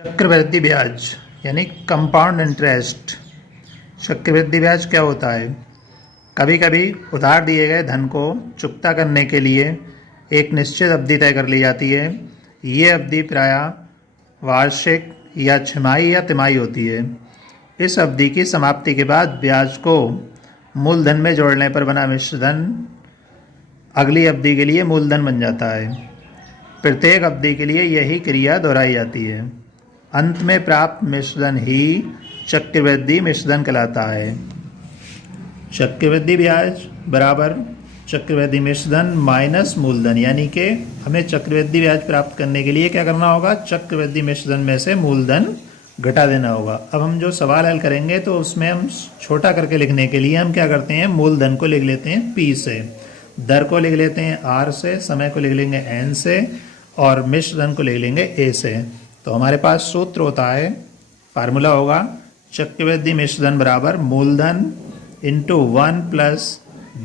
चक्रवृद्धि ब्याज यानी कंपाउंड इंटरेस्ट। चक्रवृद्धि ब्याज क्या होता है? कभी कभी उधार दिए गए धन को चुकता करने के लिए एक निश्चित अवधि तय कर ली जाती है। ये अवधि प्रायः वार्षिक या छमाही या तिमाही होती है। इस अवधि की समाप्ति के बाद ब्याज को मूलधन में जोड़ने पर बना मिश्रधन अगली अवधि के लिए मूलधन बन जाता है। प्रत्येक अवधि के लिए यही क्रिया दोहराई जाती है। अंत में प्राप्त मिश्रधन ही चक्रवृद्धि मिश्रधन कहलाता है। चक्रवृद्धि ब्याज बराबर चक्रवृद्धि मिश्रधन माइनस मूलधन, यानी कि हमें चक्रवृद्धि ब्याज प्राप्त करने के लिए क्या करना होगा? चक्रवृद्धि मिश्रधन में से मूलधन घटा देना होगा। अब हम जो सवाल हल करेंगे तो उसमें हम छोटा करके लिखने के लिए हम क्या करते हैं? मूलधन को लिख लेते हैं P से, दर को लिख लेते हैं R से, समय को लिख लेंगे N से और मिश्रधन को लिख लेंगे A से। तो हमारे पास सूत्र होता है, फार्मूला होगा चक्रवृद्धि मिश्रधन बराबर मूलधन इंटू 1 प्लस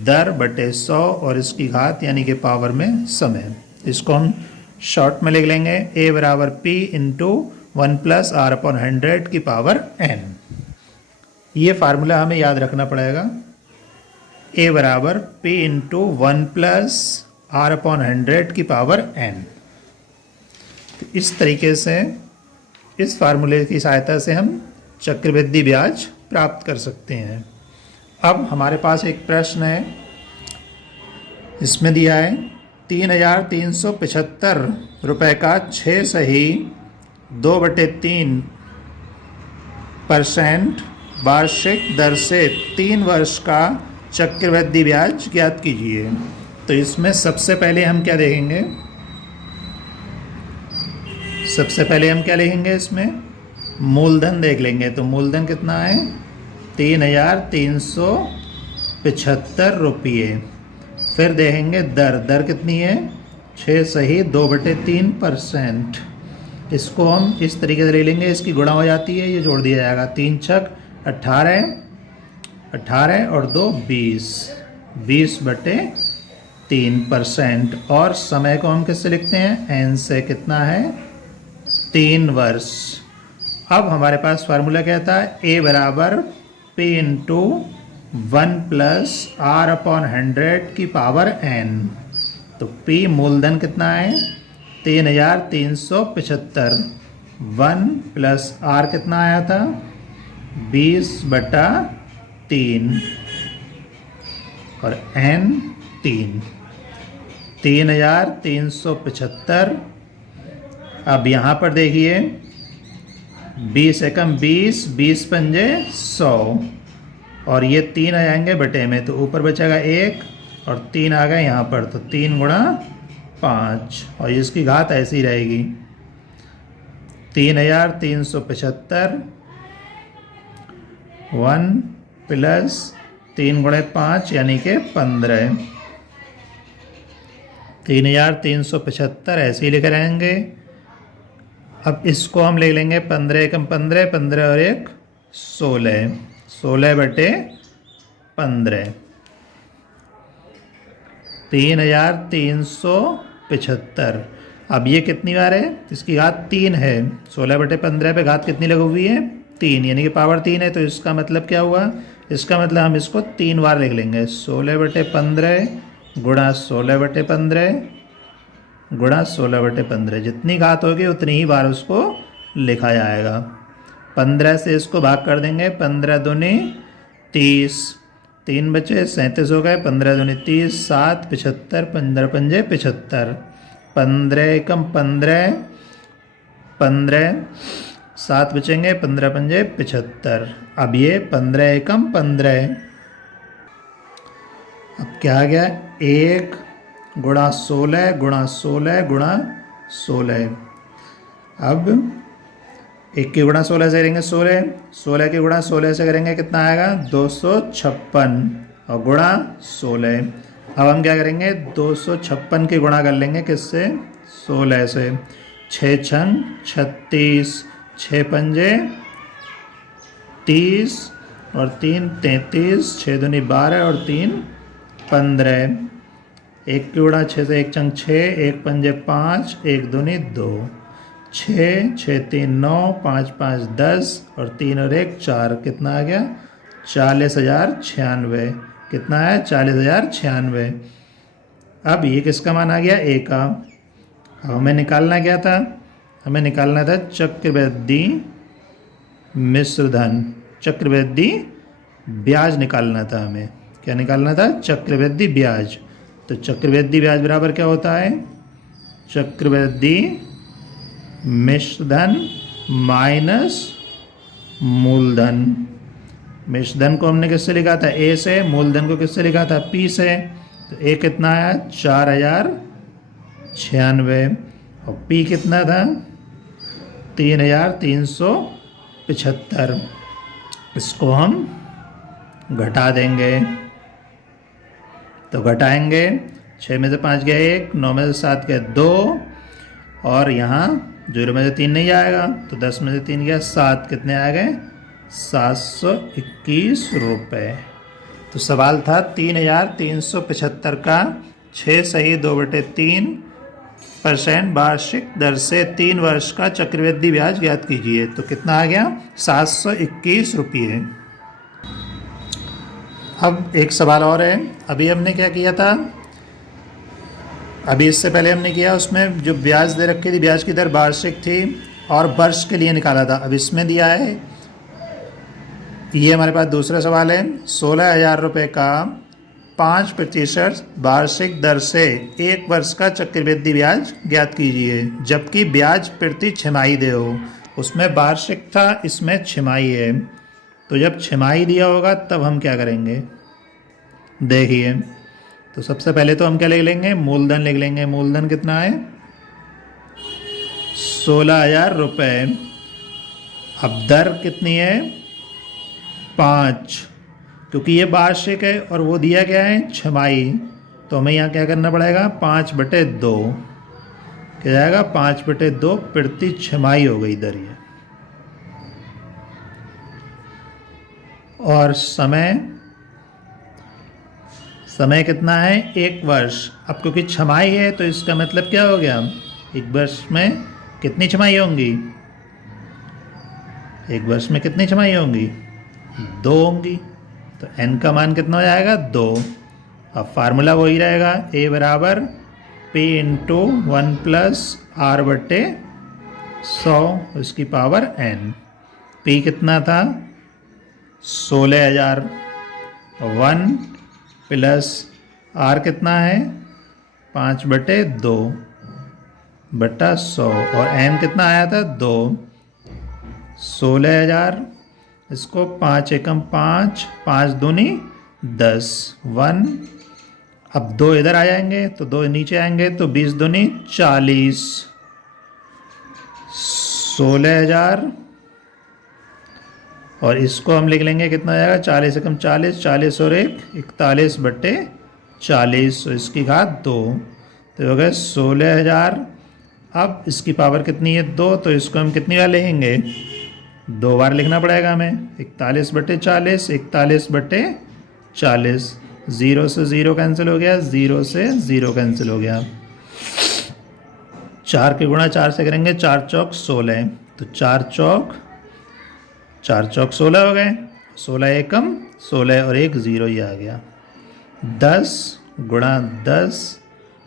दर बटे 100 और इसकी घात यानी कि पावर में समय। इसको हम शॉर्ट में लिख लेंगे A बराबर P into 1 plus R upon 100 की पावर N। ये फार्मूला हमें याद रखना पड़ेगा। A बराबर P into 1 plus R upon 100 की पावर N। तो इस तरीके से इस फार्मूले की सहायता से हम चक्रवृद्धि ब्याज प्राप्त कर सकते हैं। अब हमारे पास एक प्रश्न है, इसमें दिया है 3,375 रुपये का 6 सही 2/3% वार्षिक दर से 3 वर्ष का चक्रवृद्धि ब्याज ज्ञात कीजिए। तो इसमें सबसे पहले हम क्या देखेंगे? सबसे पहले हम क्या लिखेंगे? इसमें मूलधन देख लेंगे। तो मूलधन कितना है? 3,375 रुपये। फिर देखेंगे दर, दर कितनी है? 6 सही 2/3%। इसको हम इस तरीके से ले लेंगे, इसकी गुणा हो जाती है, ये जोड़ दिया जाएगा। 3 छक 18, 18 और 2 20, 20/3%। और समय को हम किससे लिखते हैं? N से। कितना है? 3 वर्ष। अब हमारे पास फार्मूला क्या था? A बराबर P into 1 plus R upon 100 की पावर N। तो P मूलधन कितना है? 3,375। 1 प्लस R कितना आया था? 20/3 और N 3। 3,375। अब यहाँ पर देखिए 20 एकम 20, 20 पंजे 100 और ये 3 आ जाएंगे बटे में, तो ऊपर बचेगा 1 और 3 आ गए यहाँ पर, तो 3 गुणा 5 और इसकी घात ऐसी रहेगी। 3,375 1 प्लस 3 गुणे 5 यानी कि 15। 3,375 ऐसे ही लिख रहेंगे। अब इसको हम ले लेंगे 15 एकम 15, 15 और 1 16, 16/15। 3,375। अब ये कितनी बार है? इसकी घात 3 है। 16/15 पे घात कितनी लगी हुई है? 3, यानी कि पावर 3 है। तो इसका मतलब क्या हुआ? इसका मतलब हम इसको 3 बार लिख लेंगे। 16/15 गुणा 16/15 गुणा 16/15। जितनी घात होगी उतनी ही बार उसको लिखा जाएगा। 15 से इसको भाग कर देंगे। 15 दूनी 30, 3 बचे 37 हो गए। 15 दूनी 30, 7 75, 15 पंजे 75। 15 एकम 15, 15 7 बचेंगे, 15 पंजे 75। अब ये 15 एकम 15। अब क्या आ गया? 1 गुणा 16 गुणा 16 गुणा 16। अब 1 की गुणा 16 से करेंगे 16, 16 की गुणा 16 से करेंगे कितना आएगा? 256 और गुणा 16। अब हम क्या करेंगे? 256 की गुणा कर लेंगे किससे? 16 से। 6 छंग 36, 6 पंजे 30 और 3 33, 6 दूनी 12 और 3 15। 1 की गुणा 6 से 1 चंग 6, 1 पंजे 5, 1 दूनी 2, 6, 6 3 9, 5 5 10 और 3 और 1 4, कितना आ गया 40,096। कितना है 40,096। अब ये किसका मान आ गया ए का। अब हमें निकालना क्या था, हमें निकालना था चक्रवृद्धि मिश्र धन, चक्रवृद्धि ब्याज निकालना था हमें। क्या निकालना था, चक्रवृद्धि ब्याज। तो चक्रवृद्धि ब्याज बराबर क्या होता है, चक्रवृद्धि मिश्र धन माइनस मूलधन। मिश्र धन को हमने किससे लिखा था, ए से, मूलधन को किससे लिखा था, पी से। तो ए कितना आया 4,096 और पी कितना था 3,375। इसको हम घटा देंगे। तो घटाएंगे, 6 में से 5 गया 1, 9 में से 7 गया 2 और यहाँ 0 में से 3 नहीं आएगा तो 10 में से 3 गया 7, कितने आ गए 721 रुपये। तो सवाल था 3,375 का 6 सही 2/3% वार्षिक दर से 3 वर्ष का चक्रवृद्धि ब्याज ज्ञात कीजिए। तो कितना आ गया 721 रुपये। अब एक सवाल और है। अभी हमने क्या किया था, अभी इससे पहले हमने किया उसमें जो ब्याज दे रखी थी, ब्याज की दर वार्षिक थी और वर्ष के लिए निकाला था। अब इसमें दिया है, ये हमारे पास दूसरा सवाल है, 16,000 रुपये का 5% वार्षिक दर से 1 वर्ष का चक्रवृद्धि ब्याज ज्ञात कीजिए, जबकि ब्याज प्रति छमाही दे हो। उसमें वार्षिक था, इसमें छमाही है। तो जब छमाही दिया होगा तब हम क्या करेंगे, देखिए। तो सबसे पहले तो हम क्या लिख लेंगे, मूलधन लिख लेंगे। मूलधन कितना है 16,000 रुपये। अब दर कितनी है 5, क्योंकि ये वार्षिक है और वो दिया गया है छमाही। तो हमें यहाँ क्या करना पड़ेगा 5/2 क्या जाएगा 5/2 प्रति छमाही हो गई दर ये। और समय कितना है 1 वर्ष। अब क्योंकि छमाही है तो इसका मतलब क्या हो गया, 1 वर्ष में कितनी छमाही होंगी, 1 वर्ष में कितनी छमाही होंगी 2 होंगी। तो n का मान कितना हो जाएगा 2। अब फार्मूला वही रहेगा, a बराबर p इंटू 1+r/100 उसकी पावर n। p कितना था 16,000, 1 प्लस r कितना है 5/2/100 और n कितना आया था 2। 16,000, इसको 5 एकम 5, 5 दूनी 10, 1। अब 2 इधर आ जाएंगे तो 2 नीचे आएंगे तो 20 दूनी 40, 16,000 और इसको हम लिख लेंगे कितना हो जाएगा 40 एकम 40, 40 और 1 41/40, तो इसकी घात 2। तो हो गए 16,000। अब इसकी पावर कितनी है 2, तो इसको हम कितनी बार लिखेंगे 2 बार लिखना पड़ेगा हमें। 41/40, 41/40, 0 से 0 कैंसिल हो गया, 0 से 0 कैंसिल हो गया। 4 के गुणा 4 से करेंगे, 4 चौक 16, तो 4 चौक 16 हो गए, 16 एकम 16 और 1 0 ही आ गया। 10 गुणा 10,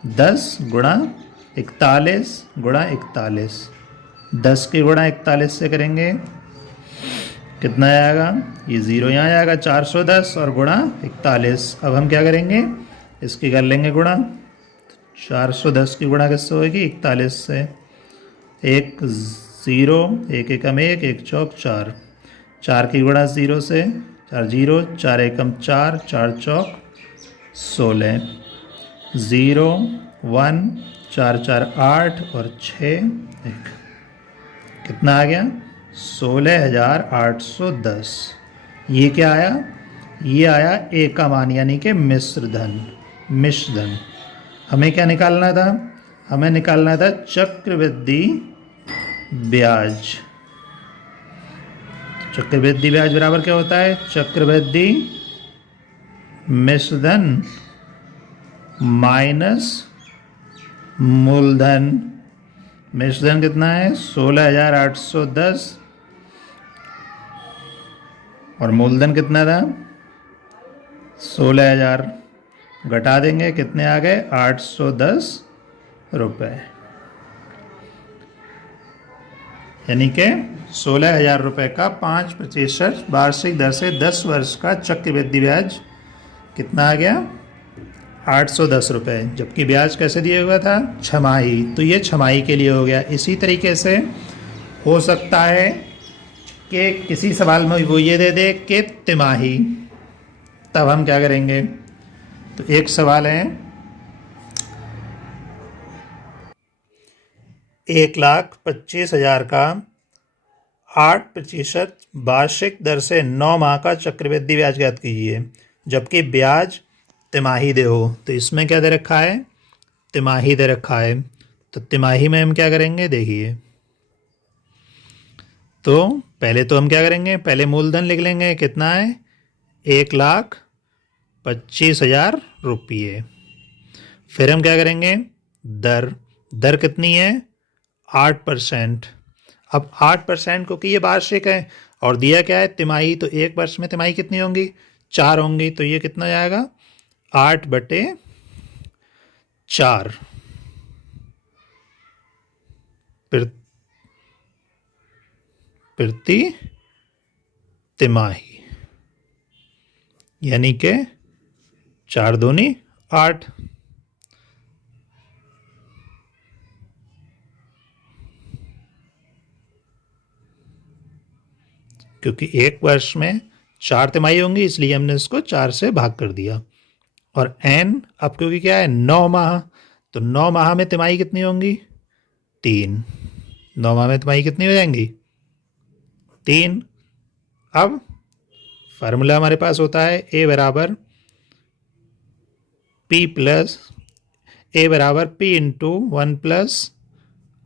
10 गुणा 41 गुणा 41, 10 के गुणा 41 से करेंगे कितना आएगा, ये 0 यहाँ आएगा, 410 और गुणा 41। अब हम क्या करेंगे, इसकी कर लेंगे गुणा। 410 की गुणा किससे होगी 41 से, 1 0, 1 एकम 1, 1 चौक 4, 4 की गुणा 0 से, 4 0, 4 एकम 4, 4 चौक 16, 0 1, 4 4 8 और 6 1, कितना आ गया 16,810। ये क्या आया, ये आया ए का मान यानी कि मिश्र धन। हमें क्या निकालना था, हमें निकालना था चक्रवृद्धि ब्याज। चक्रवृद्धि ब्याज बराबर क्या होता है, चक्रवृद्धि मिश्र धन माइनस मूलधन। मिश्रधन कितना है 16,810 और मूलधन कितना था 16,000। घटा देंगे कितने आ गए 810 रुपये, यानी कि 16,000 रुपये का 5% वार्षिक दर से 10 वर्ष का चक्रवृद्धि ब्याज कितना आ गया 810 रुपये। जबकि ब्याज कैसे दिया हुआ था छमाही, तो ये छमाही के लिए हो गया। इसी तरीके से हो सकता है कि किसी सवाल में वो ये दे दे कि तिमाही, तब हम क्या करेंगे। तो एक सवाल है 1,25,000 का 8% वार्षिक दर से 9 माह का चक्रवृद्धि ब्याज ज्ञात कीजिए, जबकि ब्याज तिमाही दे हो। तो इसमें क्या दे रखा है तिमाही दे रखा है, तो तिमाही में हम क्या करेंगे देखिए। तो पहले तो हम क्या करेंगे, पहले मूलधन लिख लेंगे कितना है 1,25,000 रुपये। फिर हम क्या करेंगे दर, दर कितनी है 8%। अब 8% क्योंकि ये वार्षिक है और दिया क्या है तिमाही, तो एक वर्ष में तिमाही कितनी होंगी 4 होंगी, तो ये कितना जाएगा 8/4 प्रति तिमाही, यानी कि 4 दूनी 8। क्योंकि एक वर्ष में 4 तिमाही होंगी इसलिए हमने इसको 4 से भाग कर दिया। और n अब क्योंकि क्या है 9 माह, तो 9 माह में तिमाही कितनी होंगी 3। 9 माह में तिमाही कितनी हो जाएंगी 3। अब फार्मूला हमारे पास होता है a बराबर p इंटू 1 प्लस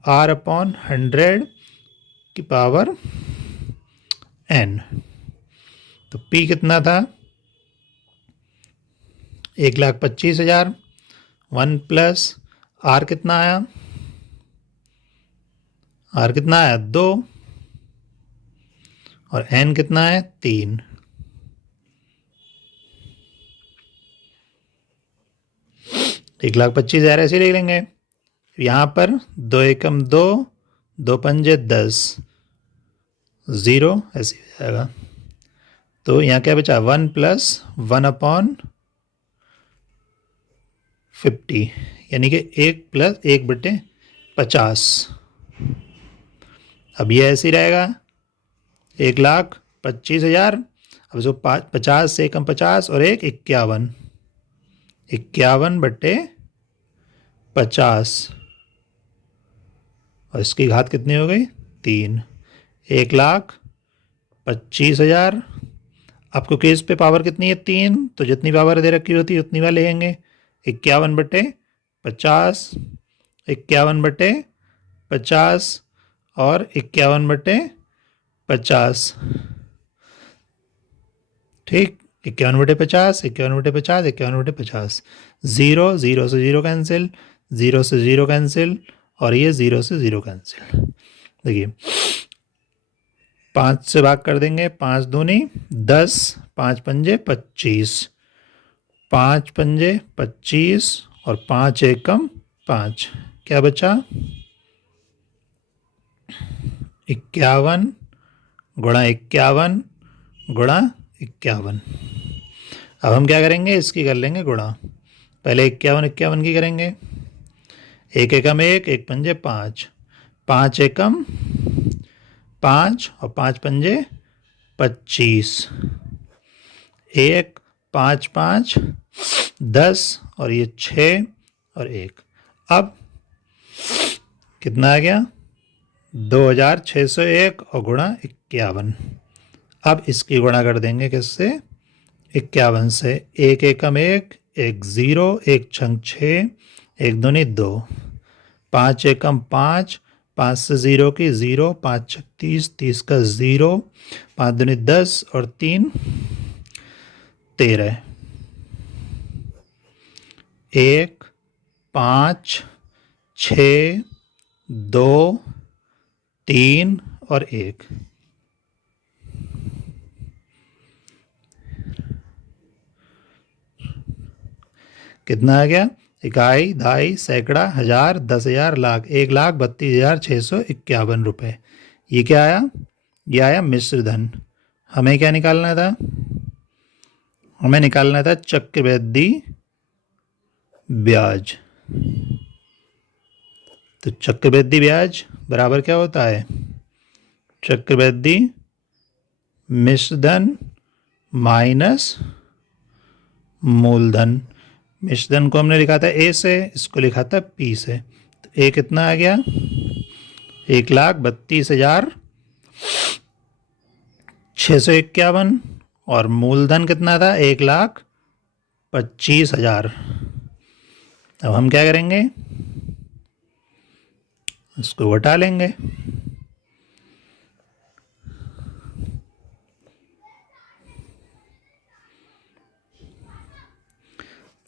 r/100 की पावर n। तो p कितना था 1,25,000, 1 प्लस r कितना आया, r कितना आया 2 और n कितना है 3। 1,25,000 ऐसे लिख लेंगे। यहाँ पर 2 एकम 2, 2 पंजे 10, 0 ऐसे हो जाएगा। तो यहाँ क्या बचा 1 प्लस 1/50, यानी कि 1 प्लस 1/50। अब ये ऐसे ही रहेगा 1,25,000। अब जो 50 से कम 50 और 1 51, 51/50 और इसकी घात कितनी हो गई 3। 1,25,000। अब क्योंकि इस पे पावर कितनी है 3, तो जितनी पावर दे रखी होती है उतनी वाले लेंगे। 51/50, 51/50 और 51/50। ठीक 51/50, 51/50, 51/50। 0 0 से 0 कैंसिल, 0 से 0 कैंसिल और ये 0 से 0 कैंसिल। देखिए 5 से भाग कर देंगे, 5 दूनी 10, 5 पंजे 25, 5 पंजे 25 और 5 एकम 5। क्या बचा 51 गुणा 51 गुणा 51। अब हम क्या करेंगे इसकी कर लेंगे गुणा। पहले 51 51 की करेंगे, 1 एकम 1, 1 पंजे 5, 5 एकम 5 और 5 पंजे 25, 1 5 5 10 और ये 6 और 1। अब कितना आ गया 2,601 और गुणा 51। अब इसकी गुणा कर देंगे किससे 51 से। 1 एकम 1, 1 0, 1 छंग 6, 1 दूनी 2, 5 एकम 5, 5 से 0 की 0, 5 छक 30, 30 का 0, 5 दूनी 10 और 3 13। 1 5 6 2, 3 और 1। कितना आ गया? इकाई, दहाई, सैकड़ा, हजार, 10,000, लाख। 1,32,651 रुपये। ये क्या आया? ये आया मिश्र धन। हमें क्या निकालना था? हमें निकालना था चक्रवृद्धि ब्याज। तो चक्रवृद्धि ब्याज बराबर क्या होता है? चक्रवृद्धि मिश्र धन माइनस मूलधन। मिश्र धन को हमने लिखा था ए से, इसको लिखा था पी से। तो ए कितना आ गया? 1,32,651 और मूलधन कितना था? 1,25,000। अब हम क्या करेंगे? इसको घटा लेंगे।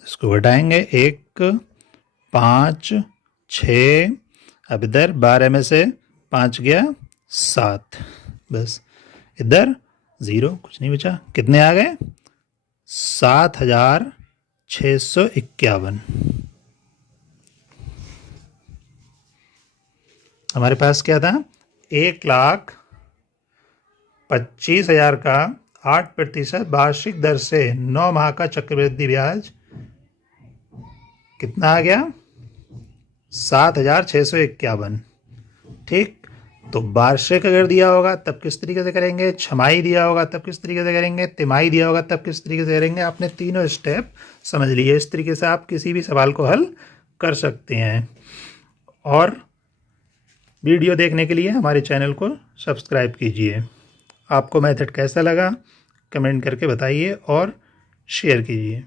इसको घटाएंगे। 1, 5, 6, अब इधर 12 में से 5 गया 7, बस इधर 0, कुछ नहीं बचा। कितने आ गए? 7,651। हमारे पास क्या था? 1,25,000 का 8% वार्षिक दर से 9 माह का चक्रवृद्धि ब्याज कितना आ गया? 7,651। ठीक, तो वार्षिक अगर दिया होगा तब किस तरीके से करेंगे, छमाही दिया होगा तब किस तरीके से करेंगे, तिमाही दिया होगा तब किस तरीके से करेंगे। आपने तीनों स्टेप समझ लिए। इस तरीके से आप किसी भी सवाल को हल कर सकते हैं। और वीडियो देखने के लिए हमारे चैनल को सब्सक्राइब कीजिए। आपको मेथड कैसा लगा कमेंट करके बताइए और शेयर कीजिए।